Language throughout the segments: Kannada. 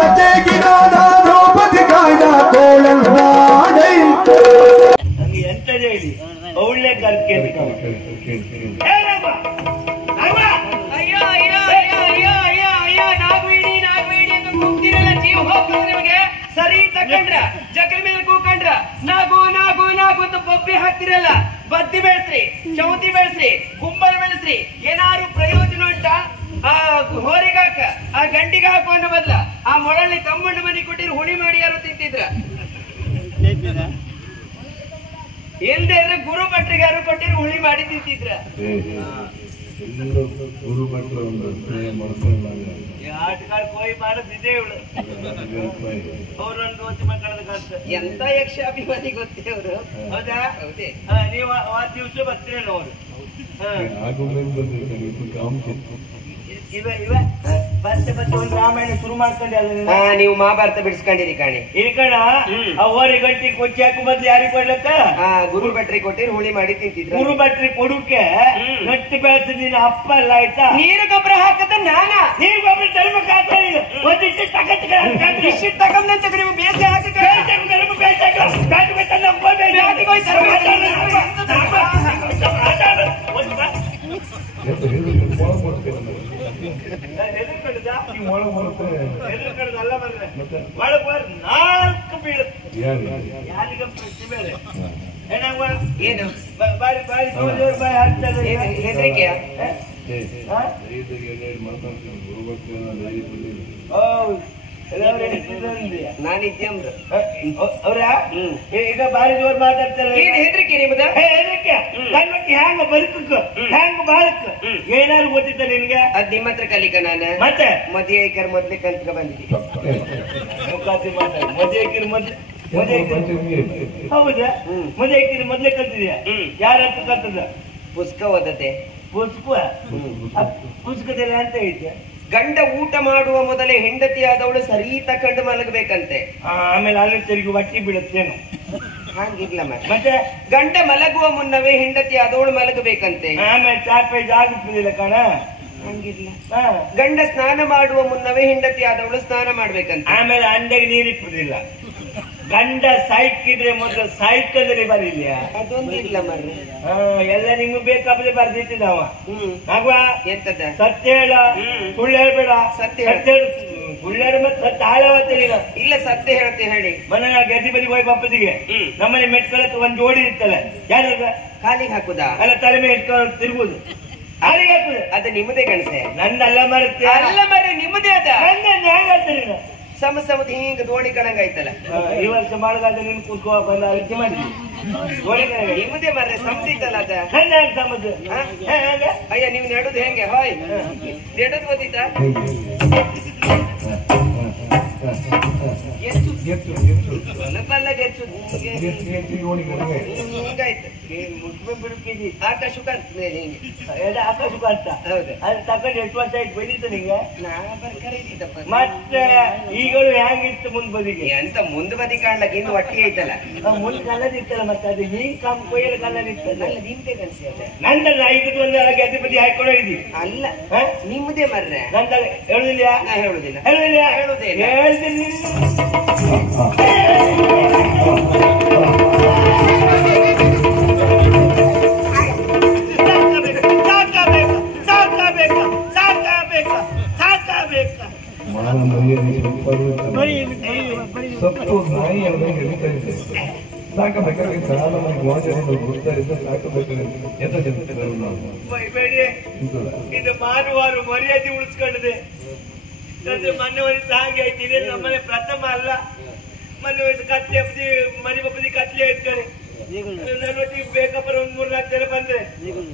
ಲತೆಗಿನಾದ ದ್ರೌಪದಿ ಕಾಯ್ದ ಕೋಳಲ್ನಾಡೈ ನನಗೆ ಎಂತದೇ ಹೇಳಿ ಒಳ್ಳೆ ಕರ್ಕೆ ಅಯ್ಯೋ ಅಯ್ಯೋ ಅಯ್ಯೋ ಅಯ್ಯೋ ಅಯ್ಯೋ ಅಯ್ಯೋ ನಾಗವೇಣಿ ನಾಗವೇಣಿ ಅಂತ ಕೂಗ್ತಿರಲ್ಲ, ಜೀವ ಹೋಗ್ತದೆ ನಿಮಗೆ. ಸರಿ ತಕೊಂಡ್ರ ಜಗಲ ಮೇಲೆ ಕೂಕೊಂಡ್ರ ನಾಗು ನಾಗು ನಾಗು ಅಂತ ಬಬ್ಬಿ ಹಾಕ್ತಿರಲ್ಲ. ಬದ್ದಿ ಬೆಳೆಸ್ರಿ, ಚೌತಿ ಬೆಳೆಸ್ರಿ, ಕುಂಬಳ ಬೆಳೆಸ್ರಿ, ಏನಾದ್ರು ಪ್ರಯೋಜನ ಉಂಟಾ? ಆ ಹೋರಿಗಾಕ ಆ ಗಂಡಿಗೆ ಹಾಕು ಅನ್ನೋ ಬದಲ ಆ ಮೊಳಲ್ಲಿ ತಮ್ಮಣ್ಣ ಮನೆ ಕೊಟ್ಟಿರು ಹುಳಿ ಮಾಡಿ ಯಾರು ತಿಂತಿದ್ರ. ಇಲ್ದೇ ಇದ್ರೆ ಗುರು ಭಟ್ರಿಗೆ ಯಾರು ಕೊಟ್ಟಿರು ಹುಳಿ ಮಾಡಿ ತಿಂತಿದ್ರ. ಗುರು ಭಟ್ರ ಆಟಗಾರ ಕೋಯಿ ಮಾಡದಿದೆ ಇವಳು. ಅವ್ರೊಂದು ಓದಿ ಮಕ್ಕಳದ ಕಷ್ಟ. ಎಂತ ಯಕ್ಷ ಅಭಿಮಾನಿ ಗೊತ್ತೇ ಅವರು. ಹೌದಾ? ಹೌದೇ. ನೀವು ಆ ದಿವಸ ಬರ್ತೀರೇನೋ ಅವರು. ಇವ ಇವ ಬರ್ತೆ ಬರ್ತೆ ಒಂದು ರಾಮಾಯಣ ಶುರು ಮಾಡ್ಕೊಂಡೆ ಅದನ್ನ. ನೀವು ಮಹಾಭಾರತ ಬಿಡಿಸ್ಕೊಂಡಿರಿ ಕಾಣಿ. ಈ ಕಣ ಆ ಓರಿ ಗಂಟಿ ಕೊಚ್ಚಿ ಹಾಕು ಬದ್ಲು ಯಾರಿಗೆ ಕೊಡ್ಲಕ್ಕ? ಗುರು ಭಟ್ರಿಗೆ ಕೊಟ್ಟಿರಿ ಹುಳಿ ಮಾಡಿ ತಿಂತಿದ್ರು. ಗುರು ಭಟ್ರಿಗೆ ಕೊಡುಕೆ ಗಟ್ಟಿ ಬೆಳೆಸ ನಿನ್ನ ಅಪ್ಪ ಅಲ್ಲ ಆಯ್ತಾ? ನೀರು ಗೊಬ್ಬರ ಹಾಕದ ನಾನ. ನೀರು ಗೊಬ್ಬರ ತರಬೇಕು ಹಾಕ್ತಾ ಒಂದಿಷ್ಟು ತಗೊಂಡಂತ ನೀವು ಬೇಸಿ ಹಾಕಿ ನಾಲ್ಕು ಬೀಳುತ್ತೆ. ಯಾರಿಗ ಪ್ರಶ್ನೆ ಬೇರೆ ಏನು ಬಾರಿ ಬಾರಿ ಬಾರಿ ಹಾಕ್ತಾರೆ. ಹೆದರಿಕೆಯ ನಾನಿದ್ದೆ ಅಂದ್ರು ಅವ್ರ ಈಗ ಬಾರಿ ಜೋರ್ ಮಾತಾಡ್ತಾರೆ. ಏನ್ ಹೆದರಿಕೆ ನಿಮ್ದ? ಹೆದರಿಕೆ ಹ್ಯಾಂಗ ಬದುಕಕ್ಕ ಹ್ಯಾಂಗ ಬಾಳಕ್ಕ ಏನಾದ್ರು ಗೊತ್ತಿದ್ದ ನಿನ್ಗೆ? ಅದ್ ನಿಮ್ಮ ಹತ್ರ ಕಲಿಕ ನಾನು ಮತ್ತೆ ಮದುವೆ ಐಕರ್ ಮೊದ್ಲೇ ಕಲ್ತ್ಕ ಬಂದಿದ್ದೆ. ಮುಖಾತಿ ಮಾತಾಡಿ ಮದುವೆ ಐಕಿರ್ ಮೊದ್ಲು ಹೌದಾ? ಮದುವೆ ಐಕಿರ್ ಮೊದ್ಲೇ ಕಲ್ತಿದ್ಯಾ? ಯಾರ ಹತ್ರ ಕಲ್ತದ? ಪುಸ್ತಕ ಓದತೆ. ಪುಸ್ತಕದಲ್ಲಿ ಅಂತ ಐತೆ ಗಂಡ ಊಟ ಮಾಡುವ ಮೊದಲೇ ಹೆಂಡತಿಯಾದವಳು ಸರಿ ತಕೊಂಡು ಮಲಗಬೇಕಂತೆ. ಆಮೇಲೆ ಅಲ್ಲಿ ತೆರಿಗೆ ಬಟ್ಟಿ ಬೀಳುತ್ತೇನು? ಹಾಗಿರ್ಲ ಮತ್ತೆ ಗಂಡ ಮಲಗುವ ಮುನ್ನವೇ ಹೆಂಡತಿಯಾದವಳು ಮಲಗಬೇಕಂತೆ. ಆಮೇಲೆ ಚಾಪೇಜ್ ಆಗುತ್ತಿಲ್ಲ ಕಣ. ಹಂಗಿರ್ಲ ಗಂಡ ಸ್ನಾನ ಮಾಡುವ ಮುನ್ನವೇ ಹೆಂಡತಿಯಾದವಳು ಸ್ನಾನ ಮಾಡ್ಬೇಕಂತೆ. ಆಮೇಲೆ ಅಂಡೆಗೆ ನೀರಿಪ್ಪುದಿಲ್ಲ. ಗಂಡ ಸೈಕಿದ್ರೆ ಮೊದಲು ಸೈಕಲ್ದಲ್ಲಿ ಬರಿಲ್ಲ. ಅದೊಂದಿಲ್ಲ ಮರ್ರಿ. ಎಲ್ಲ ನಿಮ್ಗೆ ಬೇಕಾದ್ರೆ ಬರ್ದಿಟ್ಟಿದ್ದಾವ. ಎಂತದ? ಸತ್ಯ ಹೇಳ, ಸುಳ್ಳು ಹೇಳ್ಬೇಡ. ಸತ್ಯ ಸುಳ್ಳು ಹೇಳ ಮತ್ತೆ ಸತ್ಯ ಹಾಳವತ್ತೇನಿಲ್ಲ. ಇಲ್ಲ ಸತ್ಯ ಹೇಳ್ತೆ ಹೇಳಿ. ಮನೆ ಗದ್ದಿ ಬದಿ ಹೋಗಿ ಬಪ್ಪದಿಗೆ ನಮ್ಮನೆ ಮೆಟ್ಕೊಳಕ್ಕೆ ಒಂದ್ ಜೋಡಿ ಇರ್ತಲ್ಲ. ಯಾರದ ಕಾಲಿಗೆ ಹಾಕುದಾ? ಅಲ್ಲ ತಲೆ ಮೇಲೆ ಇಟ್ಕೊಂಡು ತಿರುಗುದು. ಕಾಲಿಗೆ ಹಾಕುದು ಅದು ನಿಮ್ಮದೇ ಕಣಸೆ. ನಂದಲ್ಲ ಮರುತ್ತೆ. ಅಲ್ಲ ಮರ್ರಿ ನಿಮ್ಮದೇ ಅದ. ಹೆಂಗ ಸಮ ಸಮದ ಹಿಂಗ ದೋಣಿ ಕಣಂಗ ಆಯ್ತಲ್ಲ. ಈ ವರ್ಷ ಮಾಡಗಾದ್ರೆ ನಿನ್ ಕೂತ್ಕೋ ಬಂದ ಅರ್ಜಿ ಮಾಡಿದ್ವಿ. ನಿಮ್ಮದೇ ಮರ್ರೆ ಸಮದಿತ್ತಲ್ಲ ಅದ. ಸಮದು ಅಯ್ಯ ನೀವು ನೆಡುದು ಹೆಂಗೆ? ಹಾಯ್ ನೆಡುದು ಗೊತ್ತಿತ್ತ? ಆಕಾಶಕ್ಕೆ ಅಂತ ಅದು ತಕೊಂಡು 8 ವರ್ಷ ಆಯ್ತು ಬೆಳೀತು ನಿಂಗೆ. ಮತ್ತೆ ಈಗಳು ಹೆಂಗಿತ್ತು ಮುಂದ್ ಬದಿಗೆ? ಎಂತ ಮುಂದ್ ಬದಿ ಕಾಣ್ಲಕ್ ಇನ್ನು ಒಟ್ಟಿಗೆ ಐತಲ್ಲ. ಮುಂದ್ ಕಲ್ಲದ ಇತ್ತಲ್ಲ. ಮತ್ತೆ ಅದು ಹಿಂಗ್ ಕಮ್ ಕೊಯ್ಯಲ ಕಲ್ಲದ ಇತ್ತಲ್ಲ. ನಿಮ್ದೇ ಕನ್ಸಿ ಅದ. ನಂದಲ್ಲ ಐದಕ್ಕೆ ಒಂದು ಗದ್ದೆ ಬದಿ ಹಾಕೊಂಡು ಹೋಗಿದ್ವಿ. ಅಲ್ಲ ನಿಮ್ಮದೇ ಮರ್ರೆ. ನಂದಲ್ಲ. ಹೇಳುದಿಲ್ಲ? ನಾ ಹೇಳುದಿಲ್ಲ. ಹೇಳುದಿಲ್ಲ? ಹೇಳುದೇ ಹೇಳ್ತೀನಿ. ಸತ್ತು ನಾಯಿ ಎಳಿತಾ ಇದೆ. ಸಾಕಬೇಕಾಗಿ ಸಾಲ ಮನೆಗೆ ವಾಚನೆ ಗುಡ್ತಾ ಇದ್ದ ಸಾಕಬೇಕಾಗಿ ಎಂತ ಚೆಲ್ತಾರೆ ನಾವು. ಇದು ಮಾರುವಾರು ಮರ್ಯಾದೆ ಉಳಿಸ್ಕೊಂಡಿದೆ. ಮೊನ್ನೆ ಒಂದು ಹಾಗೆ ಆಯ್ತು. ಇದೇ ನಮ್ಮನೆ ಪ್ರಥಮ ಅಲ್ಲ. ಮೊನ್ನೆ ಒಂದು ಕತ್ಲೆ ಮನೆ ಬಪ್ಪದಿ ಕತ್ಲೆ ಇಟ್ಕೊಳ್ಳಿ. ನನ್ನೊಟ್ಟಿಗೆ ಬೇಕಪ್ಪ ಒಂದ್ 3-4 ಜನ ಬಂದ್ರೆ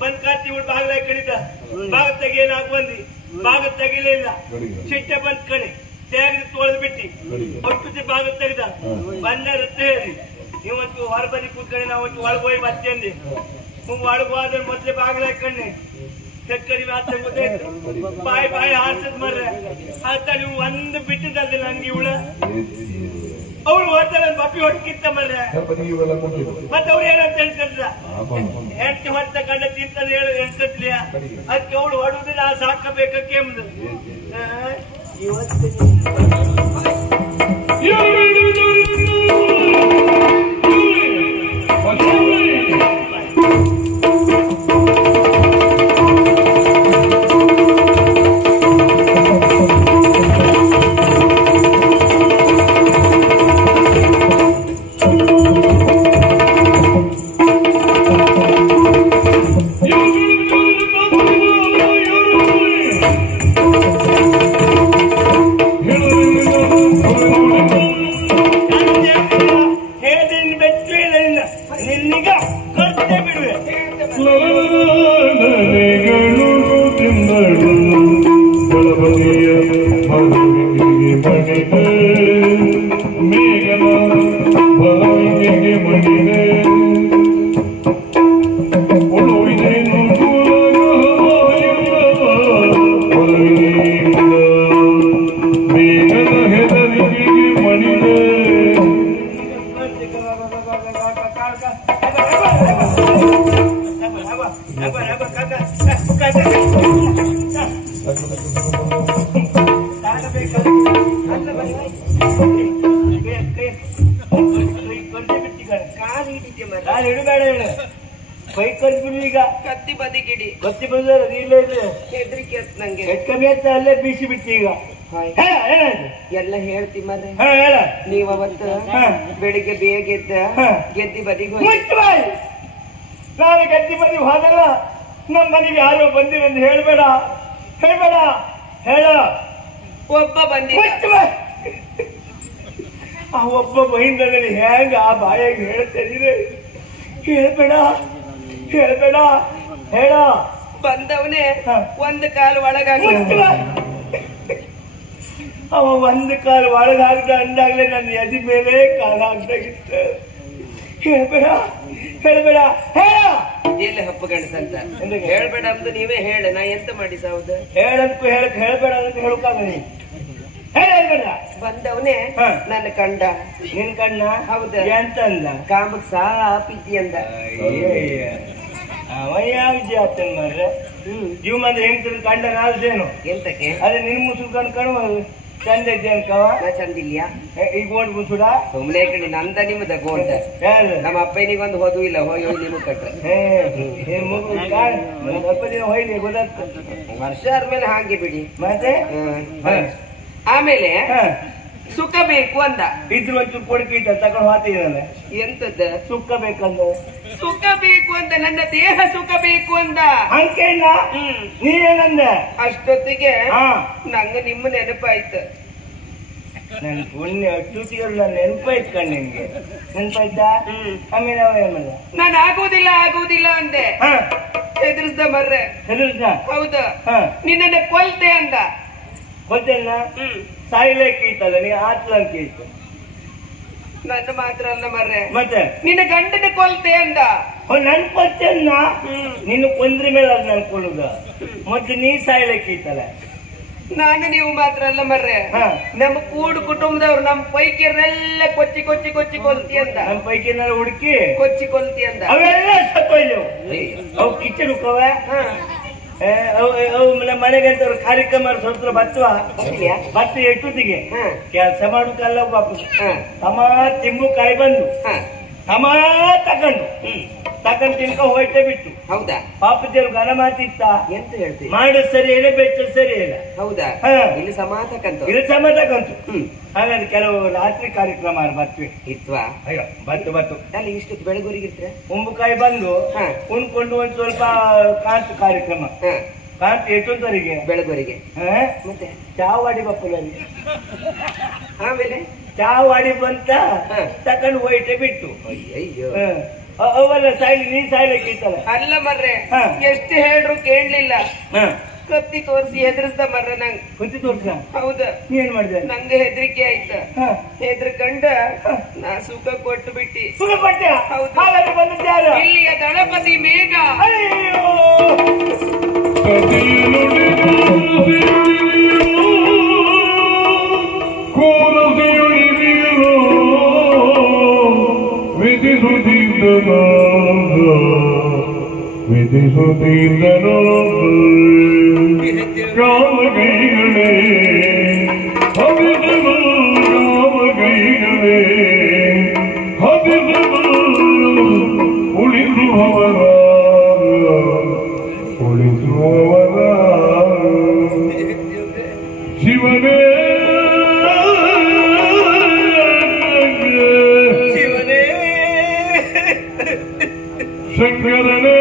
ಬಂದ್ ಕತ್ತಿ ಬಿಟ್ಟು ಬಾಗಿಲ ಕಡಿತ. ಬಾಗ ತೆಗಿಯೇನಾಗ ಬಂದಿ. ಬಾಗ ತೆಗಿಲಿಲ್ಲ. ಸಿಟ್ಟೆ ಬಂದ್ ಕಣಿ ತೆಗೆದು ತೊಳೆದು ಬಿಟ್ಟಿ. ಒಟ್ಟು ಬಾಗ ತೆಗೆದ ಬಂದ ಹೇಳಿ ಇವತ್ತು ಹೊರ ಬದಿ ಕೂತ್ಕೊಂಡು ನಾವು ಒಳಗೆ ಹೋಗಿ ಬರ್ತಿ ಅಂದೆ. ಒಳಗೆ ಹೋದ್ರೆ ಮೊದ್ಲೇ ಬಾಗಿಲ ಹಾಕೊಂಡೆ. ಕರಿ ಮಾತ್ರ ಗೊತ್ತಾಯ್ತು. ಬಾಯಿ ಹಾರ್ಸದ್ ಮರ್ರೆ ಅಂತ ನೀವು ಒಂದು ಬಿಟ್ಟಿದ್ದ ನಂಗೆ ಇವಳ ಅವ್ರು ಹೋಗ್ತಾರೆ. ಬಪ್ಪಿ ಹೊಡ್ಕಿತ್ತ ಮರ್ರೆ. ಮತ್ತೆ ಅವ್ರು ಏನಂತ ಹೇಳ್ಕಂದ್ರ ಹೆಂಡತಿ ಹೊತ್ತ ಕಂಡ ತಿಂತದ ಹೇಳು ಹೇಳ್ಕತ್ಲಿಯ. ಅದಕ್ಕೆ ಅವಳು ಹೊಡುದು ನಾ ಸಾಕಬೇಕಕ್ಕೆ ಎಂಬುದು. ಇವತ್ತು ಕಾಲು ಹಿಡಿತೆ ಮರ ನಾನು ಹಿಡಬೇಡ ಹೇಳು ಕೈ ಕರ್ಸ್ಬಿಡು ಈಗ ಕತ್ತಿ ಬದಿಗಿಡಿ ಗೊತ್ತಿ ಬಂದ್ರೆ ಇಲ್ಲೇ ಇದೆ ಹೆದ್ರಿಕೆ ಆತ್ ನಂಗೆ ಕಮ್ಮಿ ಅಂತ ಅಲ್ಲೇ ಬೀಸಿ ಬಿಡ್ತಿ ಈಗ ಎಲ್ಲ ಹೇಳ್ತಿ ಮರ್ರೆ ಹೇಳ ನೀವ್ ಅವತ್ತು ಬೆಳಿಗ್ಗೆ ಬೇಗ ಎದ್ದ ಗೆದ್ದಿ ಬದಿಗೆ ಹೋಗಿ ನಾನು ಗೆದ್ದಿ ಬದಿ ಹೋದಲ್ಲ ನಮ್ಮ ಮನೆಗೆ ಯಾರೋ ಬಂದಿರಂದು ಹೇಳ್ಬೇಡ ಹೇಳ್ಬೇಡ ಹೇಳ ಒಬ್ಬ ಬಂದಿದ್ದ ಆ ಒಬ್ಬ ಬಹಿಂದಲ್ಲಿ ಹೆಂಗ ಆ ಬಾಯಾಗಿ ಹೇಳ್ತಿದ್ರೆ ಹೇಳ್ಬೇಡ ಹೇಳ್ಬೇಡ ಹೇಳ ಬಂದವನೇ ಒಂದ್ ಕಾಲು ಒಳಗಾಗಿ ಅವ ಒಂದು ಕಾಲು ಒಳಗಾಗ್ದ ಅಂದಾಗ್ಲೇ ನನ್ನ ಎದಿ ಮೇಲೆ ಕಾಲ ಆಗ್ದಾಗಿತ್ತು ಹೇಳ್ಬೇಡ ಹೇಳ್ಬೇಡ ಹೇಳ ಎಲ್ಲಿ ಹಬ್ಬ ಗಂಡಸಂತ ಹೇಳ್ಬೇಡ ಅಂದು ನೀವೇ ಹೇಳ ನಾ ಎಂತ ಮಾಡಿ ಸಾವುದ ಹೇಳಂತ ಹೇಳ್ಬೇಡ ಅಂತ ಹೇಳಕ್ಕಾಗ ನೀ ಹೇಳ್ಬೇಡ ಬಂದವನೇ ನನ್ನ ಕಂಡ ನಿನ್ ಕಣ್ಣ ಹೌದ ಎಂತ ಅಂದ ಕಾಮಕ್ ಸಾಪಿತಿ ಅಂದ ಅವಯ್ಯಾವಿಜಿ ಆತನ್ ಮಾರ್ರೆ ಜೀವ ಮಂದಿ ಹೆಂಗ್ ಕಂಡ ನಾಲ್ದೇನು ಎಂತಕ್ಕೆ ಅದೇ ನಿನ್ ಮುಸುಲ್ ಕಣ್ಕಣ ಚಂದ ಇದ್ದೇನೆ ಕವ ನಾ ಚಂದಿಲ್ಯಾ ಈಗ ಗೋಡ್ ಮುಸುಡ ಸುಮ್ನೆ ಕಡೆ ನಂದ ನಿಮ್ದ ಗೋಲ್ದ ನಮ್ಮ ಅಪ್ಪನಿಗೊಂದು ಹೋದು ಇಲ್ಲ ಹೋಗಿ ನಿಮಗ್ ಕಟ್ಟ ಸ್ವಲ್ಪ ದಿನ ಹೋಯ್ಲಿ ಗೊತ್ತಾಗ್ತದೆ ವರ್ಷ ಆದ್ಮೇಲೆ ಹಾಗೆ ಬಿಡಿ ಮತ್ತೆ ಆಮೇಲೆ ಸುಖ ಬೇಕು ಅಂದ ಇದ್ರ ಒಂಚೂರು ಕೊಡ್ಕಿ ತಗೊಂಡು ಹೋಗ್ತಿದ್ದಾನೆ ಎಂತದ ಸುಖ ಬೇಕಂದ ಸುಖ ಬೇಕು ಅಂತ ನನ್ನ ದೇಹ ಸುಖ ಬೇಕು ಅಂದ ಅಂಕೇನ ನೀನೇನಂದ ಅಷ್ಟೊತ್ತಿಗೆ ನಂಗ ನಿಮ್ಮ ನೆನಪಾಯ್ತು ನನ್ ಪುಣ್ಯ ಅಷ್ಟುತಿಗಳು ನೆನಪಾಯ್ತು ಕಣ್ ನಿನ್ಗೆ ನೆನಪಾಯ್ತಾ ಆಮೇಲೆ ಅವ ಏನ್ ಮಾಡ ನಾನು ಆಗುವುದಿಲ್ಲ ಅಂದೆ ಹೆದರ್ಸ್ದ ಮರ್ರೆ ಹೆದರ್ಸ್ದ ಹೌದು ನಿನ್ನ ಕೊಲ್ತೆ ಅಂದ ಗೊತ್ತೇನ ಸಾಯ್ಲಿಕ್ಕೆ ಇತ್ತಲ್ಲ ನೀ ಆತ್ಲಂಕೆ ಇತ್ತು ನನ್ನ ಮಾತ್ರ ಅಲ್ಲ ಮರ್ರೆ ಮತ್ತೆ ನಿನ್ನ ಗಂಡನ ಕೊಲ್ತೆ ಅಂದ ನನ್ ಕೊಚ್ಚನ್ನ ನಿನ್ನ ಕೊಂದ್ರ ಮೇಲೆ ಅದು ನನ್ ಕೊಡುದ ಮತ್ತೆ ನೀ ಸಾಯ್ಲಿಕ್ಕೆ ಇತ್ತಲ್ಲ ನಾನು ನೀವು ಮಾತ್ರ ಅಲ್ಲ ಮರ್ರೆ ನಮ್ಮ ಕೂಡು ಕುಟುಂಬದವ್ರು ನಮ್ಮ ಪೈಕಿಯರೆಲ್ಲ ಕೊಚ್ಚಿ ಕೊಚ್ಚಿ ಕೊಚ್ಚಿ ಕೊಲ್ತಿ ಅಂದ ನಮ್ ಪೈಕಿನ ಹುಡುಕಿ ಕೊಚ್ಚಿ ಕೊಲ್ತಿ ಅಂದ ಅವೆಲ್ಲ ಸತ್ತೋಯ್ಯವು ಅವು ಕಿಚ್ಚನ್ ಹುಕ್ಕವ ಮನೆಗಂತ ಕಾರ್ಯಕ್ರಮ ಸ್ವತಂತ್ರ ಬತ್ತುವ ಬತ್ತು ಎಷ್ಟೊತ್ತಿಗೆ ಕೆಲಸ ಮಾಡೋಕಲ್ಲ ವಾಪಸ್ ತಮ ತಿಂಬು ಕಾಯಿ ಬಂದು ತಮ ತಗೊಂಡು ತಿನ್ಕ ಹೋಯ್ತೆ ಬಿಟ್ಟು ಹೌದಾ ಪಾಪದೇವ್ರು ಗನ ಮಾತಿತ್ತ ಎಂತ ಹೇಳ್ತೀವಿ ಮಾಡು ಸರಿ ಇಲ್ಲ ಬೆಚ್ಚ ಸರಿ ಇಲ್ಲ ಹೌದಾ ಇಲ್ಲಿ ಸಮಾತಕ್ಕಂತ ಇಲ್ಲಿ ಸಮಾತಕ್ಕಂತು ಹಾಗಾದ್ರೆ ಕೆಲವು ರಾತ್ರಿ ಕಾರ್ಯಕ್ರಮ ಬರ್ತೀವಿ ಇತ್ವಾ ಅಯ್ಯೋ ಬತ್ತು ಅಲ್ಲಿ ಇಷ್ಟೊತ್ತು ಬೆಳಗುರಿಗಿರ್ತೀರ ಕುಂಬುಕಾಯಿ ಬಂದು ಉಣ್ಕೊಂಡು ಒಂದ್ ಸ್ವಲ್ಪ ಕಾಂತು ಕಾರ್ಯಕ್ರಮ ಕಾಂತು ಎಷ್ಟೊತ್ತವರಿಗೆ ಬೆಳಗುರಿಗೆ ಮತ್ತೆ ಚಾವಾಡಿ ಬಪ್ಪಲಲ್ಲಿ ಆಮೇಲೆ ಚಾವಾಡಿ ಬಂತ ತಕೊಂಡು ಹೋಯ್ತೆ ಬಿಟ್ಟು ಅಯ್ಯೋ ಅವಲ್ಲ ಸಾಯ್ಲಿ ನೀ ಸಾಯ್ಲಿಕ್ಕೆ ಇತ್ತಲ್ಲ ಅಲ್ಲ ಮರ್ರೆ ಎಷ್ಟು ಹೇಳ್ರು ಕೇಳಲಿಲ್ಲ ಕತ್ತಿ ತೋರಿಸಿ ಹೆದರ್ಸ್ದ ಮರ್ರೆ ನಂಗ್ ಕತ್ತಿ ತೋರ್ಸ ಹೌದ ನೀ ಏನ್ ಮಾಡಿದೆ ನಂಗೆ ಹೆದರಿಕೆ ಆಯ್ತ ಹೆದರ್ಕಂಡ ನಾ ಸುಖ ಕೊಟ್ಟು ಬಿಟ್ಟಿ ಸುಖ ಕೊಟ್ಟೆ ಹಾಗಾದ್ರೆ ಬಂದಿದ್ದಾರು ಇಲ್ಲಿಯ ದಳಪತಿ ಮೇಘ ರಾಮಗೈಗಳೇ ಹರಿದನು ರಾಮಗೈಗಳೇ ಹರಿದನು ಉಳಿಸುವವರ ಶಿವನೇ ಶಿವನೇ ಶಂಕರನೇ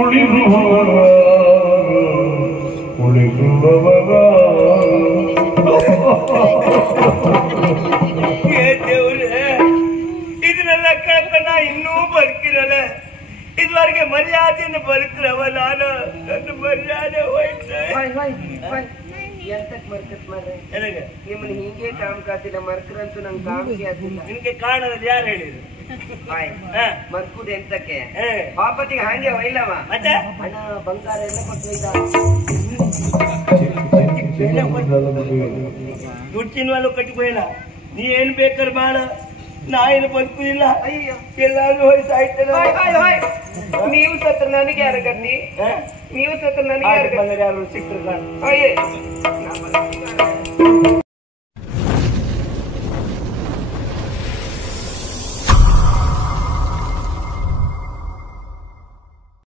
ಉಳಿಸುವವರ ದೇವ್ರೆ ಇದನ್ನೆಲ್ಲ ಕೇಳ್ಕೊಂಡ ಇನ್ನೂ ಬದುಕಿರಲ್ಲ ಇದುವರೆಗೆ ಮರ್ಯಾದೆಯನ್ನು ಬದುಕ್ರವ ನಾನು ನನ್ನ ಮರ್ಯಾದೆ ಹೋಯ್ತೆ ಎಂತಕ್ ಮರ್ಕತ್ ಮಾರ್ರೆ ನನಗೆ ನಿಮ್ಮನ್ನ ಹೀಗೆ ಕಾಮಕಾತಿಲ್ಲ ಮರ್ಕರಂತೂ ನಂಗೆ ಕಾಮಿಕೆ ಆಗಿಲ್ಲ ನಿನ್ಗೆ ಕಾರಣದಲ್ಲಿ ಯಾರು ಹೇಳಿದ್ರು ಮರ್ಕುದು ಎಂತಕ್ಕೆ ಪಾಪತಿಗೆ ಹಂಗೆ ಹೊಯ್ಲವ ಮತ್ತೆ ಹಣ ಬಂಗಾರ ಎಲ್ಲ ಕೊಟ್ಟು ದುಡ್ಡು ತಿನ್ನುವಲ್ಲೂ ಕಟ್ಟಿಕೊಳ್ಳ ನೀ ಏನ್ ಬೇಕಾದ್ರೆ ಮಾಡ ನಾ ಏನು ಬದುಕುದಿಲ್ಲ. ಅಯ್ಯೋ ಎಲ್ಲಾರು ಹೋಗಿ ಸಾಯ್ತಾರೆ. ಹಾಯ್ ಹಾಯ್ ಹಾಯ್ ನೀವು ಸತ್ರ ನನಗೆ ಯಾರ ಗತಿ? ನೀವು ಸತ್ರ ನನಗೆ ಯಾರ ಗತಿ? ಯಾರು ಸಿಕ್ಕರು ಕಾಣ. ಅಯ್ಯೇ